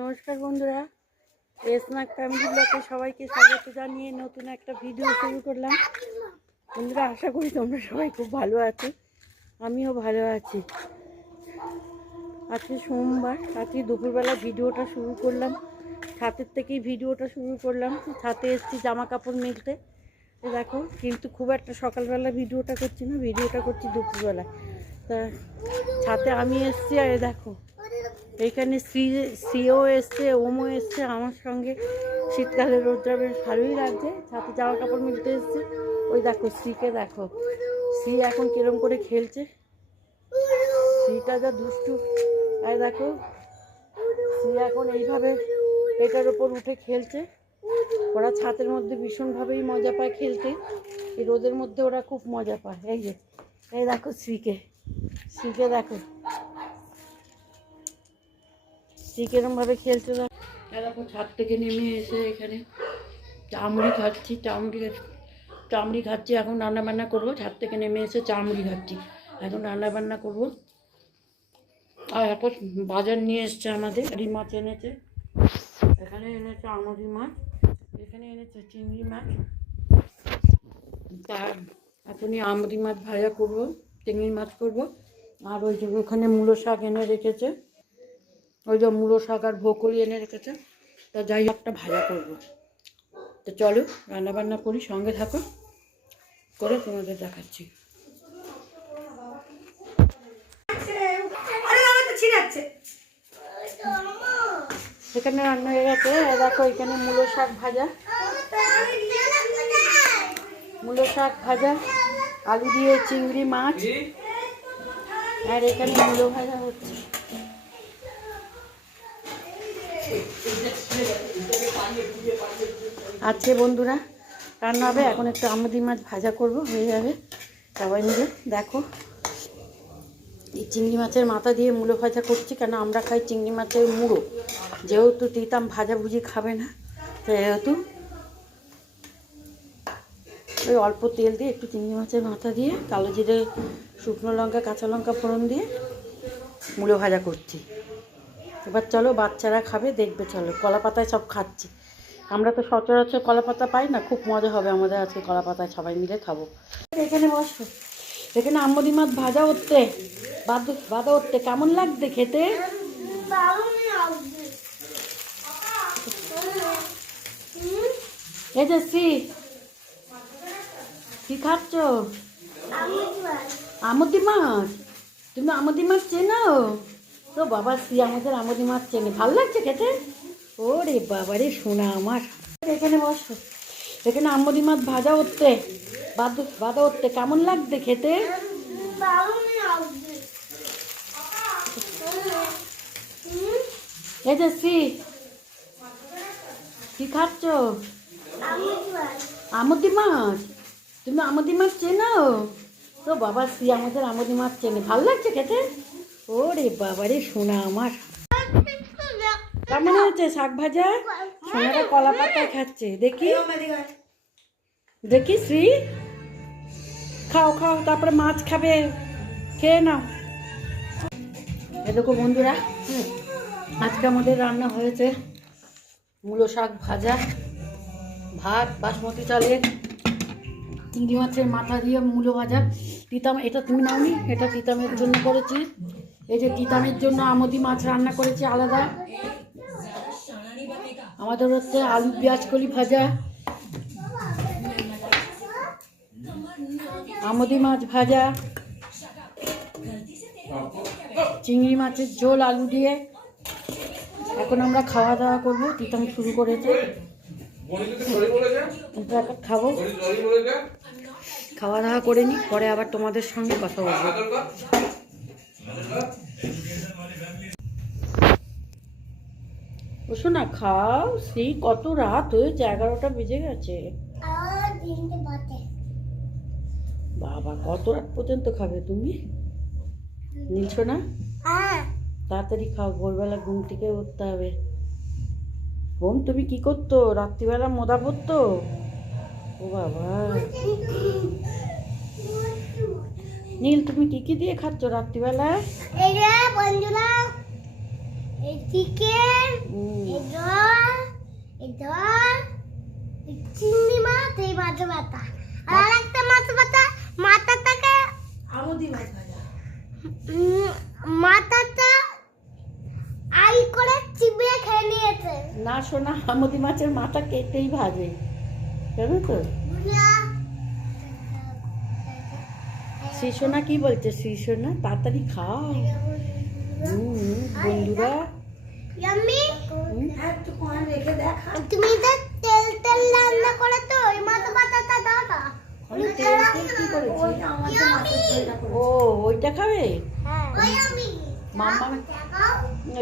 নমস্কার বন্ধুরা, snack family ব্লগে সবাইকে স্বাগত জানিয়ে নতুন একটা ভিডিও শুরু করলাম। বন্ধুরা, আশা করি তোমরা সবাই খুব ভালো আছো, আমিও ভালো আছি। আজকে সোমবার, আজকে দুপুরবেলা ভিডিওটা শুরু করলাম, ছাতের থেকেই ভিডিওটা শুরু করলাম। ছাতে এসেছি জামা কাপড় মেলতে, দেখো। কিন্তু খুব একটা সকালবেলা ভিডিওটা করছি না, ভিডিওটা করছি দুপুরবেলা। তা ছাতে আমি এসেছি, আর দেখো এইখানে শ্রীও এসছে, ওমও এসছে আমার সঙ্গে। শীতকালে রোদটা বেশ ভালোই লাগছে, ছাতে জামা কাপড় মিলতে এসছে। ওই দেখো শ্রীকে, দেখো শ্রী এখন কিরম করে খেলছে, শ্রীটা যা দুষ্টু। আর দেখো শ্রী এখন এইভাবে এটার ওপর উঠে খেলছে। ওরা ছাতের মধ্যে ভীষণভাবেই মজা পায় খেলতে, এই রোদের মধ্যে ওরা খুব মজা পায়। এই দেখো শ্রীকে দেখো কিরমভাবে খেলছে। দেখো ছাদ থেকে নেমে এসে এখানে চামড়ি খাচ্ছি। এখন রান্না বান্না করবো। ছাদ থেকে নেমে এসে চামড়ি খাচ্ছি, এখন রান্না বান্না করবো। আর এখন বাজার নিয়ে এসছে আমাদের, মাছ এনেছে। এখানে এনেছে আমুদি মাছ, এখানে এনেছে চিংড়ি মাছ। তার এখনই আমুদি মাছ ভাজা করবো, চিংড়ি মাছ করবো। আর ওই যে ওখানে মূলো শাক এনে রেখেছে, ওই যে মূলো শাক আর ভোকলি এনে রেখেছে। তা যাই একটা ভাজা করবো। তো চলো রান্নাবান্না করি, সঙ্গে থাকো, করে তোমাদের দেখাচ্ছি। এখানে রান্না হয়ে গেছে, দেখো এখানে মূলো শাক ভাজা, আলু দিয়ে চিংড়ি মাছ, আর এখানে মূলো ভাজা হচ্ছে। আজকে বন্ধুরা রান্না হবে, এখন একটু আমুদি মাছ ভাজা করব, হয়ে যাবে সবাই মিলে। দেখো এই চিংড়ি মাছের মাথা দিয়ে মূলো ভাজা করছি, কেন আমরা খাই চিংড়ি মাছের মুড়ো। যেহেতু তিতাম ভাজাভুজি খাবে না, সেহেতু ওই অল্প তেল দিয়ে একটু চিংড়ি মাছের মাথা দিয়ে কালো জিরে, শুকনো লঙ্কা, কাঁচা লঙ্কা ফোড়ন দিয়ে মূলো ভাজা করছি। এবার চলো বাচ্চারা খাবে, দেখবে। চলো কলা পাতায় সব খাচ্ছি, আমরা তো সচরাচর কলা পাতা পাই না। খুব মজা হবে আমাদের আজকে কলা পাতায় সবাই মিলে খাবো। এখানে বসো, এখানে আমুদি মাছ ভাজা হচ্ছে, বাদা হচ্ছে। কেমন লাগছে খেতে? এই যে কি খাচ্ছ? আমুদি মাছ। তুমি আমুদি মাছ চেনো? তো বাবা আমাদের আমুদি মাছ চেনে, ভালো লাগছে খেতে। ওরে বাবারে সোনা আমার। এখানে বসো, এখানে আমুদি মাছ ভাজা হচ্ছে, বাদা হচ্ছে। কেমন লাগছে খেতে? এই যে কি খাচ্ছ? আমুদি মাছ। তুমি আমুদি মাছ চেনো? তো বাবা আমাদের আমুদি মাছ চেনে, ভালো লাগছে খেতে। ওরে বাবারে সোনা আমার। কেমন হয়েছে শাক ভাজা? সোনারা কলা পাতায় খাচ্ছে, দেখি শ্রী খাও, তারপরে মাছ খাবে, খেয়ে নাও। এরকম বন্ধুরা, আজকে আমাদের রান্না হয়েছে মূলো শাক ভাজা, ভাত বাসমতি চালের, চিংড়ি মাছের মাথা দিয়ে মূলো ভাজা। তিতাম, এটা তুমি নাওনি, এটা তিতামের জন্য করেছি। এই যে তিতামের জন্য আমুদি মাছ রান্না করেছি আলাদা। আমাদের হচ্ছে আলু পেঁয়াজ কলি ভাজা, আমুদি মাছ ভাজা, চিংড়ি মাছের ঝোল আলু দিয়ে। এখন আমরা খাওয়া দাওয়া করবো, তিতাম শুরু করেছে, খাবো। খাওয়া দাওয়া করে নিই, পরে আবার তোমাদের সঙ্গে কথা বলবো। বসো না, খাও। সেই কত রাত হয়েছে, 11টা বেজে গেছে। বাবা কত রাত পর্যন্ত খাবে তুমি? নিলছো না? তাড়াতাড়ি খাও, ভোরবেলা ঘুম থেকে উঠতে হবে। বোন তুমি কি করতো রাত্রিবেলা? মোদা পড়তো? ও বাবা। নীল তুমি কি দিয়ে খাচ্ছ রাত্রিবেলা? এই যে বন্ধুরা, এই চিকেন, চিংড়ি মাছ, এই মাছ ভাতা, আর একটা মাছ ভাতা মাথাটাকে আমুদি মাছ ভাজা, মাথাটা আই করে চিবিয়ে খেয়ে নিয়েছে। না সোনা, আমুদি মাছের মাথা কেটেই ভাজে, জানো তো? শ্রীসোনা কি বলছে? শ্রীসোনা তাড়াতাড়ি খাও। বন্ধুরা তুমি তো তেল তেল রান্না করে তো ওই মাছ ভাতাটা দাও না। আমি তেল তেল কি করেছি? ও ওইটা খাবে? মাম্মা,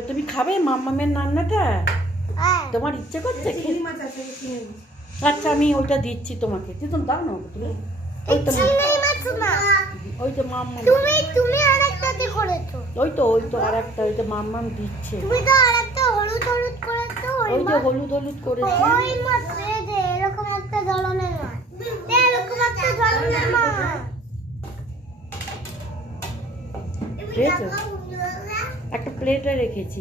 তুমি খাবে মাম্মামের রান্নাটা? তোমার ইচ্ছে করছে? আচ্ছা আমি ওইটা দিচ্ছি তোমাকে, তুমি দাও না তুমি। ওই তো ওই তো মাম্মা, তুমি আরেকটাতে করেছো। ওই তো আরেকটা, ওই তো মাম্মাম দিচ্ছে। তুমি তো আরেকটা হলুদ হলুদ করেছো। ওই যে হলুদ হলুদ করেছি। ওই মাছ, এই যে এরকম একটা ধরনের মাছ, এরকম একটা ধরনের মাছ। বুঝেছো? একটা প্লেটে রেখেছি,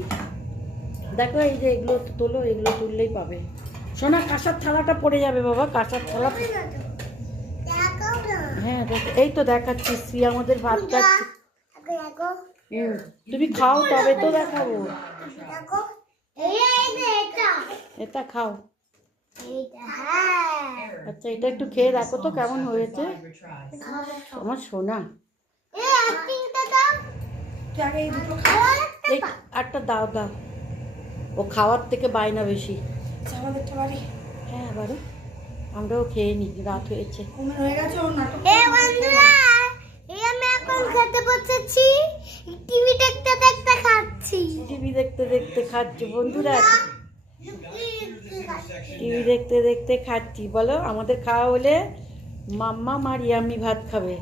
দেখো এই যে এগুলো তোলো, এগুলো তুললেই পাবে। সোনা কাঁসার থালাটা পড়ে যাবে বাবা, কাঁসার থালা। হ্যাঁ দেখো, এই তো দেখাচ্ছি, শ্রী আমাদের ভাত খাচ্ছে। তুমি খাও তবে তো দেখাবো। এটা খাও। আচ্ছা এটা একটু খেয়ে দেখো তো কেমন হয়েছে আমার সোনা। এই একটা দাও দাও, ও খাওয়ার থেকে বায়না বেশি। হ্যাঁ বারো, আমরাও খেয়ে নি, রাত হয়েছে। টিভি দেখতে দেখতে খাচ্ছি। টিভি দেখতে দেখতে খাচ্ছি বন্ধুরা, টিভি দেখতে দেখতে খাচ্ছি। বলো আমাদের খাওয়া হলে মাম্মা আর ইয়াম্মি ভাত খাবে,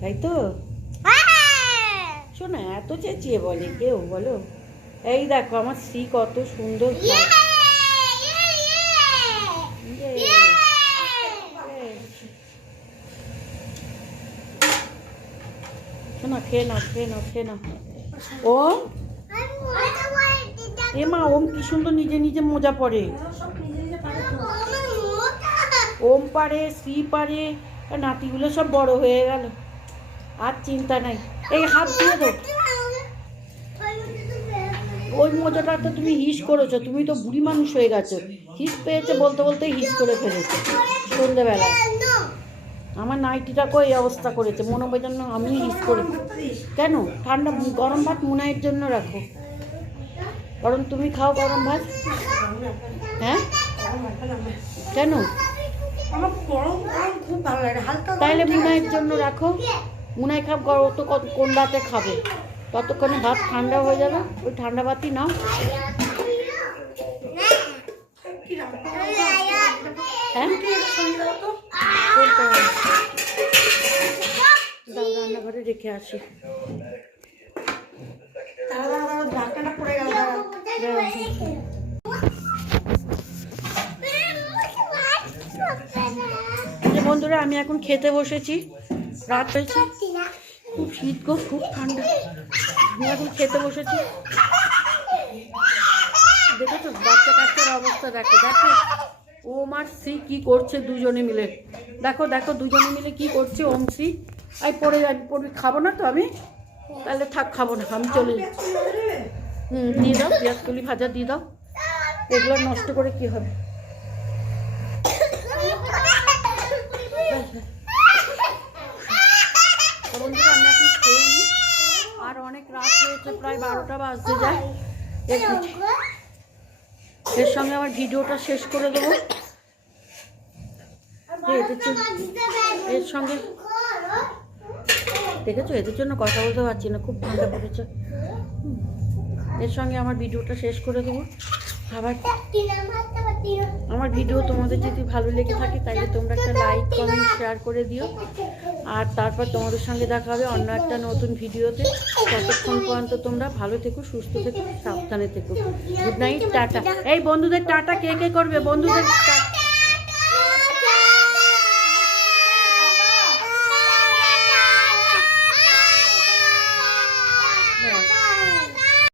তাই তো? শোনা এত চেঁচিয়ে বলে কেউ? বলো এই দেখো আমার শ্রী কত সুন্দর খায়। শোনা খেয়ে নাও, খেয়ে নাও, খেয়ে নাও। ওম, এ মা, ওম কি সুন্দর নিজে নিজে মোজা পরে। ওম পারে, শ্রী পারে, নাতিগুলো সব বড় হয়ে গেল, আর চিন্তা নাই। এই হাত দিয়ে দাও। ওই মোজাটা তো তুমি হিস করেছো, তুমি তো বুড়ি মানুষ হয়ে গেছো, হিস পেয়েছে বলতে বলতে হিস করে ফেলেছো সন্ধ্যেবেলায়। আমার নাইটিটা এই অবস্থা করেছে, মনে হয় জন্য আমি হিস করে। কেন? ঠান্ডা গরম ভাত মুনাইয়ের জন্য রাখো, কারণ তুমি খাও গরম ভাত। হ্যাঁ কেন? তাইলে মুনাইয়ের জন্য রাখো, মুনাই খাব, ও তো কোন রাতে খাবে, ততক্ষণে ভাত ঠান্ডা হয়ে যাবে, ওই ঠান্ডা ভাতই নাও। হ্যাঁ রান্নাঘরে রেখে আসি। বন্ধুরা আমি এখন খেতে বসেছি, রাত হয়েছে, খুব শীত গো, খুব ঠান্ডা। আমি এখন খেতে বসেছি, দেখো তো বাচ্চা কাচ্চার অবস্থা, দেখো দেখো ওম আর শ্রী কি করছে দুজনে মিলে। দেখো দেখো দুজনে মিলে কি করছে ওম শ্রী। আই পড়ে যাবি, পড়বি, খাবো না তো আমি, তাহলে থাক খাবো না, আমি চলে যাচ্ছি। দিয়ে দাও, পেঁয়াজ কলি ভাজা দিয়ে দাও, এগুলো নষ্ট করে কি হবে। বন্ধুরা আমি এখন খেয়ে নিই, আর অনেক রাত হয়েছে, প্রায় 12টা বাজতে যায়। এর সঙ্গে আমার ভিডিওটা শেষ করে দেবো। এর সঙ্গে দেখেছো, এদের জন্য কথা বলতে পারছি না, খুব ঠান্ডা পড়েছে। এর সঙ্গে আমার ভিডিওটা শেষ করে দেবো। আবার আমার ভিডিও তোমাদের যদি ভালো লেগে থাকে তাহলে তোমরা একটা লাইক কমেন্ট শেয়ার করে দিও, আর তারপর তোমাদের সঙ্গে দেখা হবে অন্য একটা নতুন ভিডিওতে। ততক্ষণ পর্যন্ত তোমরা ভালো থেকো, সুস্থ থেকো, সাবধানে থেকো। Good night, tata. এই বন্ধুদের টাটা কে কে করবে? বন্ধুদের টাটা।